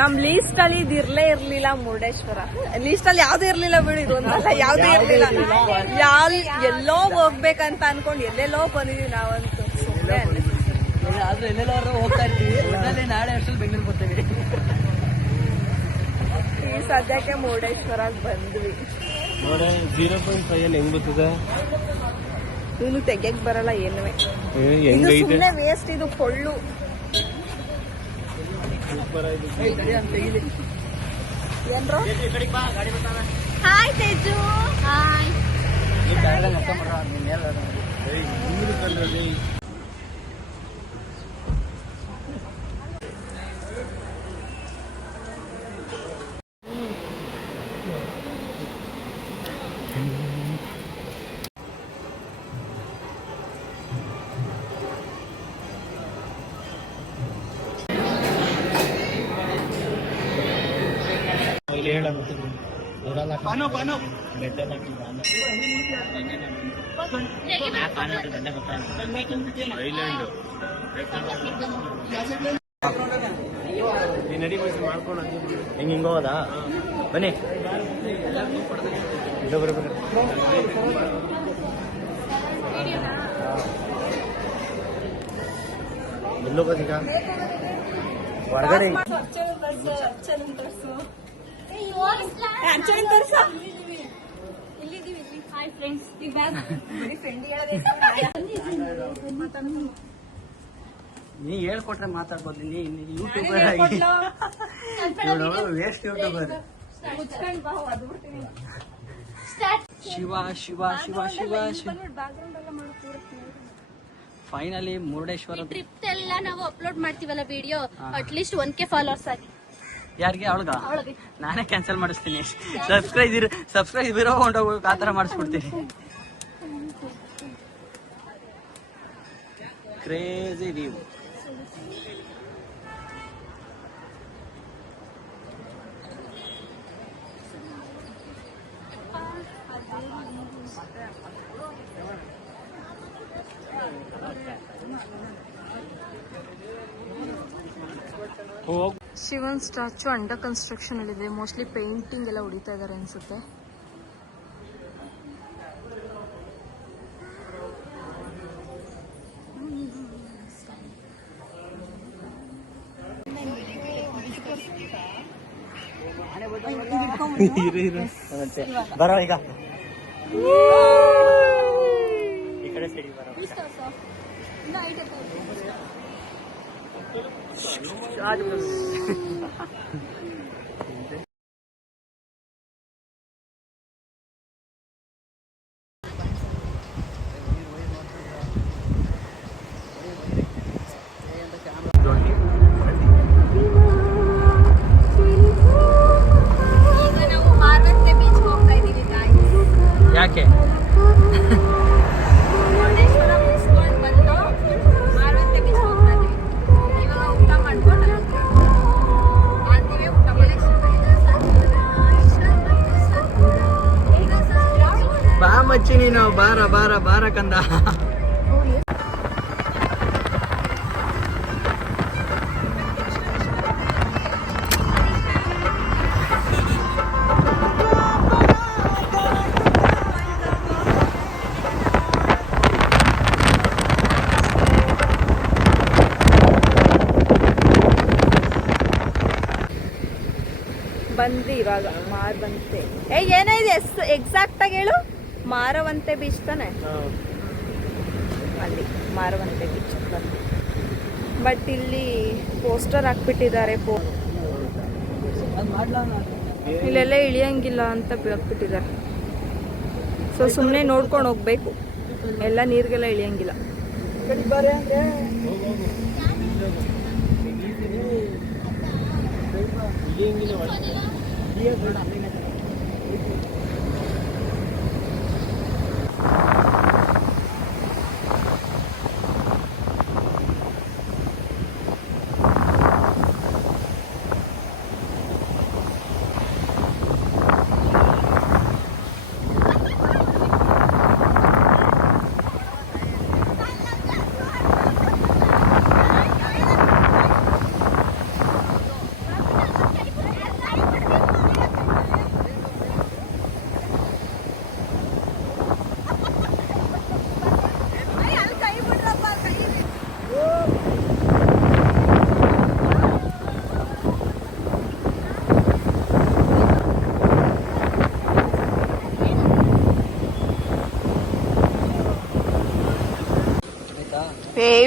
ನಮ್ ಲೀಸ್ಟ್ ಅಲ್ಲಿ ಇದು ಇರ್ಲಿಲ್ಲ ಮುರುಡೇಶ್ವರ. ಲೀಸ್ಟ್ ಅಲ್ಲಿ ಯಾವ್ದು ಇರ್ಲಿಲ್ಲ ಬಿಡು, ಇದು ಒಂದಲ್ಲ ಯಾವ್ದು ಇರ್ಲಿಲ್ಲ. ಎಲ್ಲೋ ಹೋಗ್ಬೇಕಂತ ಅನ್ಕೊಂಡು ಎಲ್ಲೆಲ್ಲೋ ಬಂದಿದೀವಿ ನಾವಂತೂ. ಆದ್ರೆ ಎಲ್ಲೆಲ್ಲೋ ಹೋಗ್ತಾ ಇರ್ತೀವಿ. ನಾಳೆ ಅಷ್ಟಲ್ಲಿ ಬೆಂಗಳೂರು ಬರ್ತೀವಿ. ಈ ಸದ್ಯಕ್ಕೆ ಮುರುಡೇಶ್ವರ ಬಂದ್ವಿ. 0.5 ಅಲ್ಲಿ ಹೆಂಗ್ ಬರ್ತದ? ಇವನು ತೆಗಿಯಕ್ ಬರಲ್ಲ ಏನುವೆ. ಇದು ಸುಮ್ಮನೆ ವೇಸ್ಟ್, ಇದು ಕೊಳ್ಳು. ಏನ್ರೋ ಹಾಯ್ ತೇಜು. ಹಾಯ್. ಮಾಡ್ಕೊಂಡು ಹಿಂಗ ಹೋಗೋದಾ? ಬನ್ನಿ ಎಲ್ಲೋ ಬದೀಗ ಹೊರಗಡೆ ನೀ ಹೇಳ್ಕೊಟ್ರೆ ಮಾತಾಡ್ಬೋದು. ಯೂಟ್ಯೂಬರ್ ಆಗಿ waste YouTuber. Shiva Shiva Shiva Shiva Shiva. Finally Murudeshwar trip ಎಲ್ಲ ನಾವು ಅಪ್ಲೋಡ್ ಮಾಡ್ತೀವಲ್ಲ ವಿಡಿಯೋ, ಅಟ್ಲೀಸ್ಟ್ 1K ಫಾಲೋವರ್ಸ್ ಆಗಿ. ಯಾರಿಗೆ? ಅವಳಗ? ನಾನೇ ಕ್ಯಾನ್ಸಲ್ ಮಾಡಿಸ್ತೀನಿ. ಸಬ್ಸ್ಕ್ರೈಬ್ ಇರೋ ಹೊಂಟೋಗ್ಬೇಕು, ಆ ಥರ ಮಾಡಿಸ್ಬಿಡ್ತೀನಿ. Crazy view. ಶಿವನ್ ಸ್ಟ್ಯಾಚು ಅಂಡರ್ ಕನ್ಸ್ಟ್ರಕ್ಷನ್ ಅಲ್ಲಿದೆ. ಮೋಸ್ಟ್ಲಿ ಪೇಂಟಿಂಗ್ ಎಲ್ಲ ಹೊಡಿತಾ ಇದಾರೆ ಅನ್ಸುತ್ತೆ. ಬರೋ ಈಗ ಈ ಕಡೆ ಸೈಡ್ ಬರೋ. ಯಾಕೆ? ಬಾ ಮಚ್ಚಿ ನೀನು, ಬಾರ ಬಾರ ಬಾರ ಕಂದ. ಬಂದ್ವಿ ಇವಾಗ ಮಾರವಂತೆ. ಏನಿದೆ ಎಕ್ಸಾಕ್ಟ್ ಆಗಿ ಹೇಳು? ಮಾರವಂತೆ ಬೀಚ್ ತಾನೆ? ಅಲ್ಲಿ ಮಾರವಂತೆ ಬೀಚ್ ಬಂದ್ವಿ. ಬಟ್ ಇಲ್ಲಿ ಪೋಸ್ಟರ್ ಹಾಕ್ಬಿಟ್ಟಿದ್ದಾರೆ. ಇಲ್ಲೆಲ್ಲ ಇಳಿಯಂಗಿಲ್ಲ ಅಂತ ಹಾಕ್ಬಿಟ್ಟಿದ್ದಾರೆ. ಸೊ ಸುಮ್ಮನೆ ನೋಡ್ಕೊಂಡು ಹೋಗ್ಬೇಕು. ಎಲ್ಲ ನೀರಿಗೆಲ್ಲ ಇಳಿಯಂಗಿಲ್ಲ.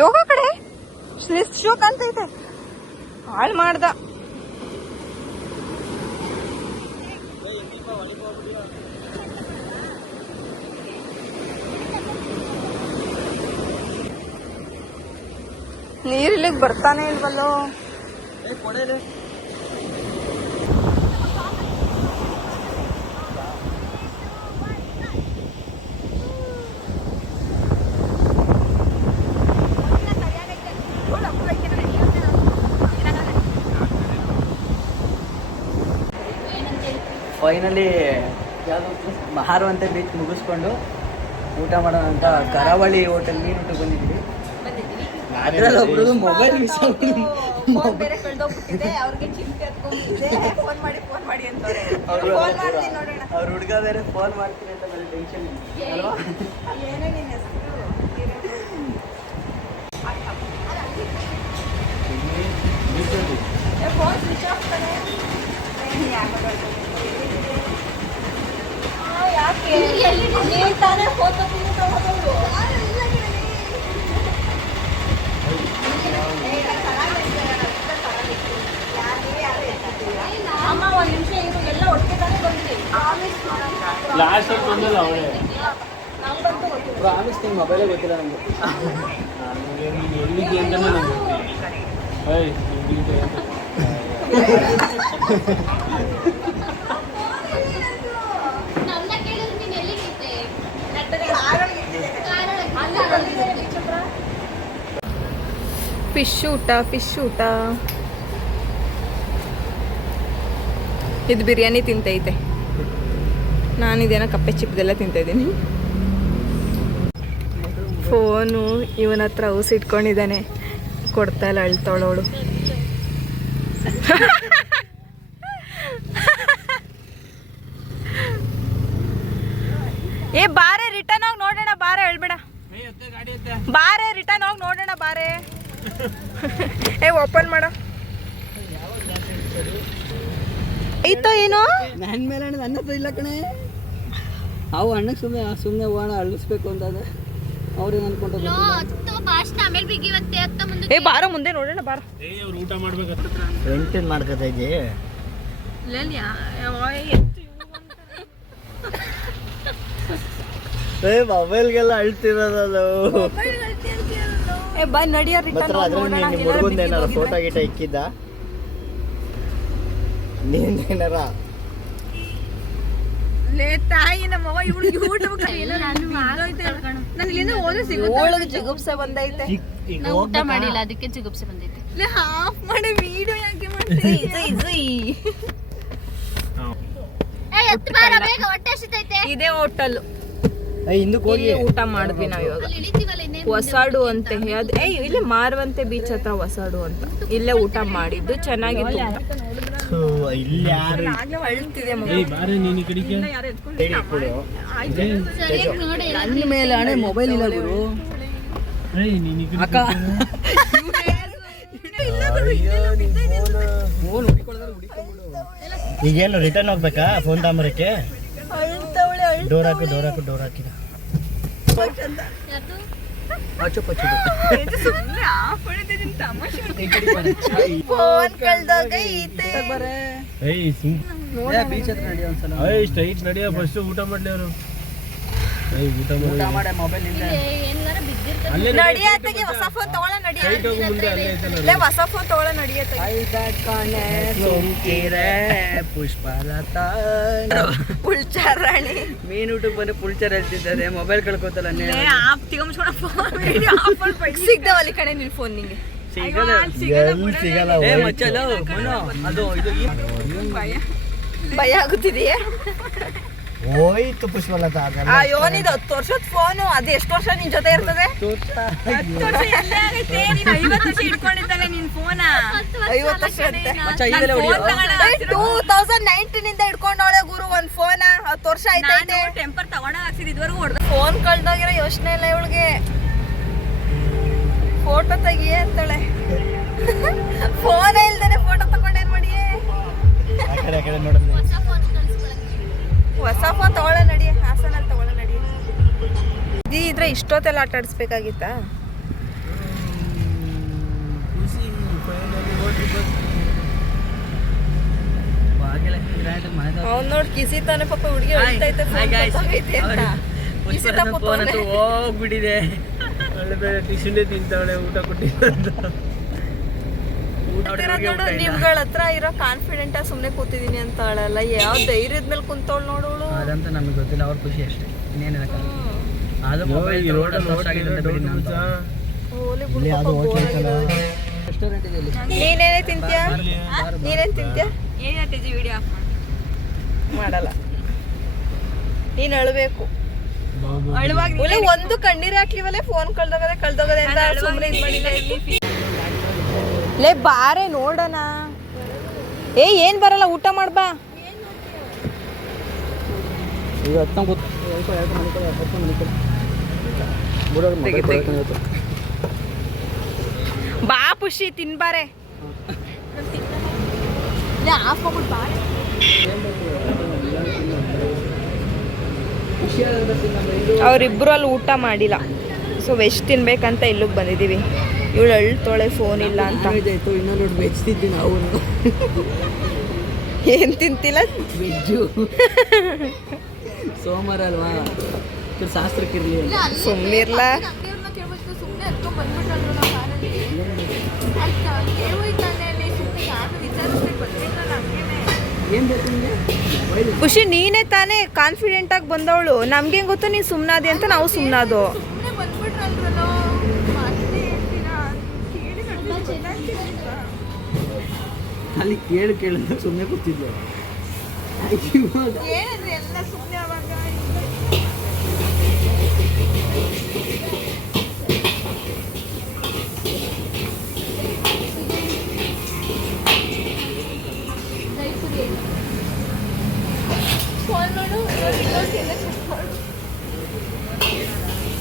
ಯೋಗ ಕಡೆ ಶೋಕ್ ಅಂತ ಐತೆ ಹಾಳು ಮಾಡ್ದ. ನೀರಿಲ್ಲಿಗೆ ಬರ್ತಾನೆ ಇಲ್ವಲ್ಲೋ. ಫೈನಲಿ ಯಾವುದು ಮಹಾರವಂತ ಬೀಚ್ ಮುಗಿಸ್ಕೊಂಡು ಊಟ ಮಾಡೋಣ ಅಂತ ಕರಾವಳಿ ಹೋಟೆಲ್ ಮೀನು ಊಟಕ್ಕೆ ಬಂದಿದ್ವಿ. ಅದ್ರಲ್ಲಿ ಒಬ್ರದ್ದು ಮೊಬೈಲ್ ಮಿಸ್ ಫೋನ್ ಬೇರೆ ಕಳ್ದೋಗ್ಬಿಟ್ಟಿದೆ, ಅವ್ರಿಗೆ ಚಿಂತೆ ಹತ್ಕೊಂಡ್ಬಿಟ್ಟಿದೆ. ಫೋನ್ ಮಾಡಿ ಅಂತವ್ರೆ. ಫೋನ್ ಮಾಡ್ತೀನಿ ನೋಡೋಣ. ಅವ್ರ ಹುಡುಗ ಬೇರೆ ಫೋನ್ ಮಾಡ್ತೀನಿ ಅಂತ ಬೇರೆ ಟೆನ್ಷನ್ ಅಲ್ವಾ. ಏನೇ ನಿನ್ನ ಹೆಸರು? ಫೋನ್ ಸ್ವಿಚ್ ಆಫ್ ಕಡೆ. ಯಾಕೆ ನೀನ್ ತಾನೇ ಫೋನ್ ತಗೊಂಡು ಅಮ್ಮ ಒಂದ್ ನಿಮಿಷ ಇದು ಎಲ್ಲ ಒಟ್ಟಿಗೆ ತಾನೇ ಬರ್ತೀವಿ. ಪ್ರಾಮಿಸ್ ನಿಂಗೆ ಮೊಬೈಲೇ ಗೊತ್ತಿಲ್ಲ ನಮಗೆ. ನಮ್ನ ಕೇಳಿದ್ರೆ ನೀನ್ ಎಲ್ಲಿಗಿದ್ದೆ? ಫಿಶ್ ಊಟ. ಇದು ಬಿರಿಯಾನಿ ತಿಂತೈತೆ, ನಾನಿದೇನೋ ಕಪ್ಪೆ ಚಿಪ್ಪದೆಲ್ಲ ತಿಂತಾಯಿದ್ದೀನಿ. ಫೋನು ಇವನ ಹತ್ರ ಔಸ್ ಇಟ್ಕೊಂಡಿದ್ದಾನೆ, ಕೊಡ್ತಾ ಇಲ್ಲ, ಅಳ್ತಾವಳವಳು. ಏ ಬಾರೆ ರಿಟರ್ನ್ ಹೋಗಿ ನೋಡೋಣ, ಬಾರೆ ಹೇಳ್ಬೇಡ, ಬಾರೆ ರಿಟರ್ನ್ ಹೋಗಿ ನೋಡೋಣ, ಬಾರೆ. ಏ ಓಪನ್ ಮಾಡ ಐತೋ ಏನೋ ನನ್ನ ಮೇಲೆ ನನ್ನ ಹತ್ರ ಇಲ್ಲ ಕಣೆ. ಅವು ಅಣ್ಣಕ್ಕೆ ಸುಮ್ಮನೆ ಹೋಗೋಣ ಅಳಿಸ್ಬೇಕು ಅಂತಂದ್ರೆ ಅವ್ರಿಗೆ ಅನ್ಕೊಂಡು ಏ ಬಾರ ಮುಂದೆ ನೋಡೋಣ, ಬಾರ. ಊಟ ಮಾಡ್ಬೇಕು ರೆಂಟೇನ್ ಮಾಡ್ಕೊತಾ ಇದ್ದಿ. ಮೊಬೈಲ್ಗೆಲ್ಲ ಅಳ್ತಿರೋದು. ಏ ಬಾ ನಡಿಯ ಹುಡುಗಂದೇನಾರ ಫೋಟೋ ಗಿಟ ಇಕ್ಕಿದ್ದ ನೀನೇನಾರ ತಾಯಿ ನಮ್ಮವ್ವ ಜಿಗುಪ್ಸೆ ಬಂದೈತೆ. ಊಟ ಮಾಡಿಲ್ಲ, ಅದಕ್ಕೆ ಜಿಗುಪ್ಸೆ ಬಂದೈತೆ. ಹಾಫ್ ಮಾಡಿ ವಿಡಿಯೋ ಯಾಕೆ ಮಾಡ್ತೀವಿ? ಹೊಟ್ಟೆ ಹಸಿತೈತೆ. ಇದೇ ಹೋಟೆಲ್, ಹಿಂದಕ್ಕೆ ಹೋಗಿ ಊಟ ಮಾಡಿದ್ವಿ ನಾವ್ ಇವಾಗ. ಹೊಸಾಡು ಅಂತ ಅದ್ ಇಲ್ಲೇ ಮಾರುವಂತೆ ಬೀಚ್ ಹತ್ರ ಹೊಸಾಡು ಅಂತ, ಇಲ್ಲೇ ಊಟ ಮಾಡಿದ್ದು ಚೆನ್ನಾಗಿತ್ತು. ಇಲ್ಲಿ ಯಾರು ಅಳ್ತಿದೆ ನನ್ನ ಮೇಲೆ ಹಣೆ ಮೊಬೈಲ್ ಇಲ್ಲ ಗುರು. ಅಕ್ಕ ಈಗೇನು ರಿಟರ್ನ್ ಹೋಗ್ಬೇಕಾ ಫೋನ್ ತಗೊಂಬರಕ್ಕೆ? ಡೋರ್ ಹಾಕಿದ ಫೋನ್ ಕಳ್ದೋಗೈತೆ. ಬೀಚ್ ಹತ್ರ ನಡಿ ಒಂದ್ಸಲ. ಸ್ಟ್ರೈಟ್ ನಡಿಯ ಫಸ್ಟ್ ಊಟ ಮಾಡ್ಲಿ ಅವರು. ಊಟ ಮಾಡಿ ಮೊಬೈಲ್ ಇಲ್ಲ ನಡಿಯತ್ತಿಗೆ ಹೊಸ ಫೋನ್ ತಗೊಳ ನಡಿಯ, ಹೊಸ ಫೋನ್ ತಗೊಳ ನಡಿಯತ್ತೆ. ಪುಷ್ಪಲತಾ ಪುಲ್ಚಾರಾಣಿ ಮೀನ್ ಊಟಕ್ಕೆ ಬಂದ್ರೆ ಪುಲ್ಚಾರ ಹೇಳ್ತಿದ್ದಾರೆ, ಮೊಬೈಲ್ ಕಳ್ಕೊತಲ್ಲ. ಸಿಗ್ದವಲ್ಲಿ ಕಡೆ ನಿನ್ ಫೋನ್ ನಿಂಗೆ ಸಿಗಲ್ಲ. ಅದು ಇದು ಭಯ ಆಗುತ್ತಿದೆಯೇ? ಹೋಯ್ತು ಪುಷ್ಪಲತಾ. ಅಯ್ಯೋ ನಿದ್ 10 ವರ್ಷದ ಫೋನು, ಅದು ಎಷ್ಟು ವರ್ಷ ನಿನ್ ಜೊತೆ ಇರ್ತದೆ? 50 ವರ್ಷ ಇಟ್ಕೊಂಡಿದ್ದಲ್ಲ ನಿನ್ ಫೋನ. 50 ವರ್ಷ ಅಂತೆ. 2019 ಇಂದ ಇಟ್ಕೊಂಡವಳೆ ಗುರು ಒಂದ್ ಫೋನ. 10 ವರ್ಷ ಆಯ್ತೈತೆ. ಟೆಂಪರ್ ತಗೊಂಡ ಹಾಕ್ಸಿದ್ ಇದುವರೆಗೂ ಹೊಡೆದ. ಫೋನ್ ಕಳ್ದೋಗಿರೋ ಯೋಚನೆ ಇಲ್ಲ ಇವಳಿಗೆ. ಫೋಟೋ ತೆಗಿಯೇ ಅಂತಾಳೆ. ಫೋನೇ ಇಲ್ದೇನೆ ಫೋಟೋ ತಗೊಂಡು ಏನ್ ಮಾಡಿಯೇ? ಹೊಸ ಫೋನ್ ತಗೊಳ್ಳ ನಡಿ, ಹಾಸನಲ್ಲಿ ತಗೊಳ್ಳ ನಡಿ. ಇದ್ರೆ ಇಷ್ಟೊತ್ತೆಲ್ಲ ಆಟ ಆಡಿಸ್ಬೇಕಾಗಿತ್ತಾ? ಗ್ರ್ಯಾಂಡ್ ಮನೆ ಅವ್ನು ನೋಡಿ ಕಿಸಿ ತಾನೆ ಪಾಪ ಹುಡುಗಿ ಹೊಡಿತೈತೆ ಕಿಸಿ ಫೋನ್ ಅಂತೂ ಹೋಗ್ಬಿಟ್ಟಿದೆ. ಒಳ್ಳೆ ಬೇರೆ ಟಿಶ್ಯೂನೇ ತಿಂತಾವಳೆ ಊಟ ಕೊಟ್ಟಿದ್ದು. ನಿಮ್ಗಳ ಹತ್ರ ಇರೋ ಕಾನ್ಫಿಡೆಂಟ್ ಸುಮ್ನೆ ಕೂತಿದೀನಿ ಅಂತ ಹೇಳಲ್ಲ, ಯಾವ ಧೈರ್ಯದ ಮೇಲೆ ಕುಂತವಳು ನೋಡೋಳು. ಅದಂತ ನಮ್ಗೆ ಗೊತ್ತಿಲ್ಲ, ಅವ್ರ ಖುಷಿ ಅಷ್ಟೇ, ಇನ್ನೇನು ಅದು ಮೊಬೈಲ್ ರೆಸ್ಟೋರೆಂಟ್ ಇದೆ ಇಲ್ಲಿ. ನೀನೇನೇ ತಿಂತ್ಯಾ? ನೀನೇನ್ ತಿಂತ್ಯಾ? ವಿಡಿಯೋ ಮಾಡಲ್ಲ, ನೀನ್ ಅಳ್ಬೇಕು. ಒಳ್ಳೆ ಒಂದು ಕಣ್ಣೀರ್ ಹಾಕ್ಲಿವಲ್ಲೇ ಫೋನ್ ಕಳ್ದೋಗದೆ ಅಂತ ಸುಮ್ಮನೆ ಇದು ಮಾಡಿಲ್ಲ. ಲೇ ಬಾರೆ ನೋಡೋಣ. ಏನ್ ಬರಲ್ಲ, ಊಟ ಮಾಡ್ಬಾ. ಬಾ ಪುಷಿ ತಿನ್ಬಾರೆ. ಅವ್ರಿಬ್ರು ಅಲ್ಲಿ ಊಟ ಮಾಡಿಲ್ಲ, ಸೊ ವೆಜ್ ತಿನ್ಬೇಕಂತ ಇಲ್ಲಿಗೆ ಬಂದಿದ್ದೀವಿ. ಇವಳು ಅಳ್ತೋಳೆ ಫೋನ್ ಇಲ್ಲ ಅಂತ. ಇನ್ನೊಂದು ವೆಜ್ ತಿಂತೀವಿ ನಾವು. ಏನ್ ತಿಂತಿಲ್ಲ? ವೆಜ್ಜು ಸೋಮವಾರ ಅಲ್ವಾ, ಶಾಸ್ತ್ರಕ್ಕಿರ್ಲಿ. ಸುಮ್ಮನಿರ್ಲ. ಏನ್ ಬೇಕು ನಿಮಗೆ? ಖುಷಿ ನೀನೇ ತಾನೇ ಕಾನ್ಫಿಡೆಂಟ್ ಆಗಿ ಬಂದವಳು. ನಮ್ಗೆ ಗೊತ್ತು ನೀನ್ ಸುಮ್ನಾದಿ ಅಂತ ನಾವು ಸುಮ್ನಾದು. ಅಲ್ಲಿ ಕೇಳು ಸುಮ್ಮನೆ ಕೂತಿದ್ದೆ.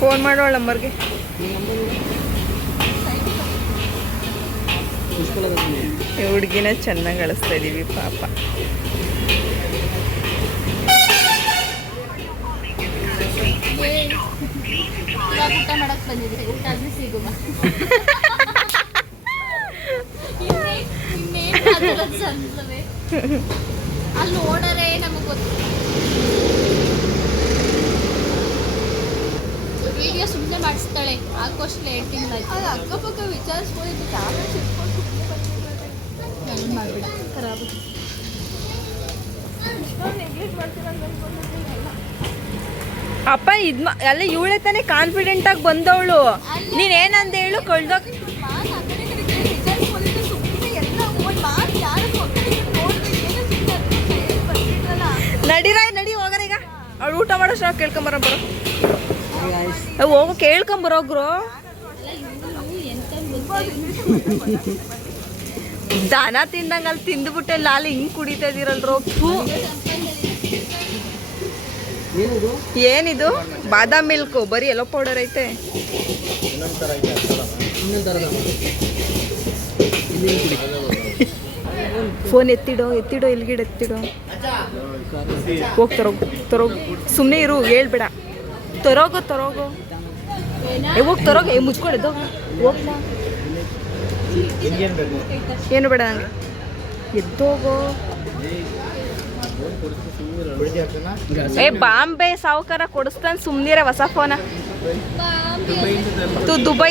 ಫೋನ್ ಮಾಡೋಳ ನಂಬರ್ಗೆ. ಹುಡುಗಿನ ಚೆನ್ನಾಗಿ ಕಳಿಸ್ತಾ ಇದೀವಿ ಪಾಪ. ಊಟ ಮಾಡಕ್ ಬಂದಿದ್ರೆ ಊಟ ಆದ್ರೂ ಸಿಗುವ. ಅಲ್ಲಿ ನೋಡರೆ ನಮಗ್ ಗೊತ್ತು. ವಿಡಿಯೋ ಸುಮ್ಮನೆ ಮಾಡಿಸ್ತಾಳೆ, ಆಲ್ಮೋಸ್ಟ್ 8 ತಿಂಗಳಾಯ್ತು. ಅಕ್ಕಪಕ್ಕ ವಿಚಾರಿಸ್ಬೋದು. ಮಾಡ್ಬೇಡ ಖರಾಬ್. ಅಪ್ಪ ಅಲ್ಲ ಇವಳೆ ತಾನೇ ಕಾನ್ಫಿಡೆಂಟ್ ಆಗಿ ಬಂದವಳು. ನೀನ್ ಏನಂದ ಹೇಳು? ಕಳ್ದೋಗ್ ನಡಿ ಹೋಗ್ರ. ಈಗ ಅವ್ಳು ಊಟ ಮಾಡೋ ಸ್ಟಾಕ್ ಕೇಳ್ಕೊಂಬರ ಬರೋ. ಹೋಗೋ ಕೇಳ್ಕೊಂಬರೋಗ್ರು. ದನ ತಿಂದಂಗ ಅಲ್ಲಿ ತಿಂದ್ಬಿಟ್ಟೆ ಲಾಲಿ ಹಿಂಗ್ ಕುಡಿತಾ ಇದೀರಲ್ರೋ. ಏನಿದು? ಬಾದಾಮ್ ಮಿಲ್ಕ್, ಬರೀ ಎಲ್ಲೋ ಪೌಡರ್ ಐತೆ. ಫೋನ್ ಎತ್ತಿಡೋ ಇಲ್ಗಿಡ ಎತ್ತಿಡೋ. ಹೋಗಿ ತರೋಗು ಸುಮ್ಮನೆ ಇರು, ಹೇಳ್ಬೇಡ. ತರೋಗು ಹೋಗಿ ತರೋಗ. ಮುಚ್ಕೊಳೆದು ಹೋಗ್ಲಾ, ಏನು ಬೇಡ ನಂಗೆ. ಎದ್ದೋಗೋ. ಬಾಂಬೆ ಸಾವುಕಾರ ಕೊಡಿಸ್ತಾನೆ, ಸುಮ್ನಿರ. ಹೊಸ ಫೋನ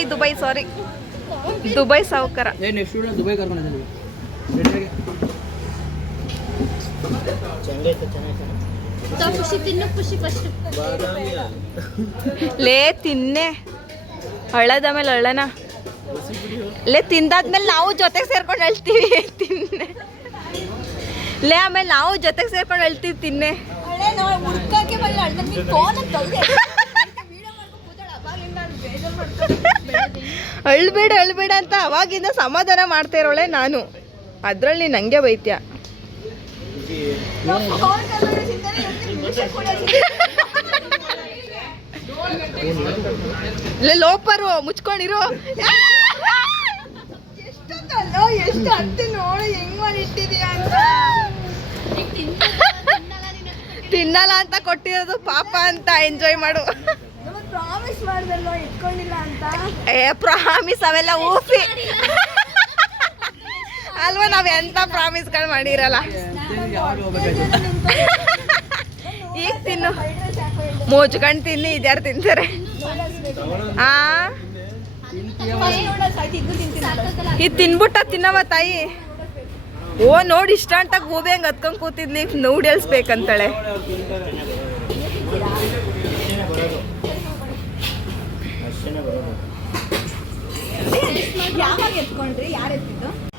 ದುಬೈ ಸಾರಿ, ದುಬೈ ಸಾವುಕಾರ. ದುಬೈ ಕರ್ಕೊಂಡು ಖುಷಿ ತಿನ್ನು, ಖುಷಿ ಫಸ್ಟ್. ಲೇ ತಿನ್ನೆ, ಅಳ್ಳದ ಮೇಲೆ ಅಳ್ಳನ. ಲೇ ತಿಂದಾದ್ಮೇಲೆ ನಾವು ಜೊತೆಗೆ ಸೇರ್ಕೊಂಡು ಅಳ್ತೀವಿ. ತಿನ್ನೆ ಲೇ, ಆಮೇಲೆ ನಾವು ಜೊತೆಗೆ ಸೇರ್ಕೊಂಡು ಅಳ್ತೀವಿ. ತಿನ್ನೆ. ಅಳ್ಬೇಡ ಅಂತ ಅವಾಗಿಂದ ಸಮಾಧಾನ ಮಾಡ್ತಾ ಇರೋಳೆ ನಾನು. ಅದ್ರಲ್ಲಿ ನಂಗೆ ಬೈತ್ಯ. ಲೋಪರು ಮುಚ್ಕೊಂಡಿರು. ಎಷ್ಟು ಅಂತೆ ನೋಡು ಹೆಂಗ್ ಮಾಡಿಟ್ಟಿದೀಯ ಅಂತ. ತಿನ್ನಲ್ಲ ಅಂತ ಕೊಟ್ಟಿರೋದು ಪಾಪ ಅಂತ ಎಂಜಾಯ್ ಮಾಡು. ಪ್ರಾಮಿಸ್ ಮಾಡ್ದಲ್ವ ಇಟ್ಕೊಂಡಿಲ್ಲ ಅಂತ. ಪ್ರಾಮಿಸ್ ಅವೆಲ್ಲ ಊಪಿ ಅಲ್ವಾ, ನಾವ್ ಎಂತ ಪ್ರಾಮಿಸ್ಗಳು ಮಾಡಿರಲ್ಲ. ಯಾವಾಗ ಹೋಗ್ಬೇಕಾಯ್ತು ಈಗ ತಿನ್ನು ಮೋಚ್ಕೊಂಡು ತಿನ್ನಿ ಇದ್ಯಾರು ತಿಂತಾರೆ ಆ ಇದು ತಿನ್ಬಿಟ್ಟ ತಿನ್ನವ ತಾಯಿ ಓ ನೋಡಿ ಇಷ್ಟ ಅಂತ ಗೋಬಿ ಹಂಗೆ ಹತ್ಕೊಂಡ್ ಕೂತಿದ್ಲಿ ನೂಡಲ್ಸ್ ಬೇಕಂತಾಳೆ ಯಾವಾಗ ಎತ್ಕೊಂಡ್ರಿ ಯಾರು ಎತ್ತಿದ್ದು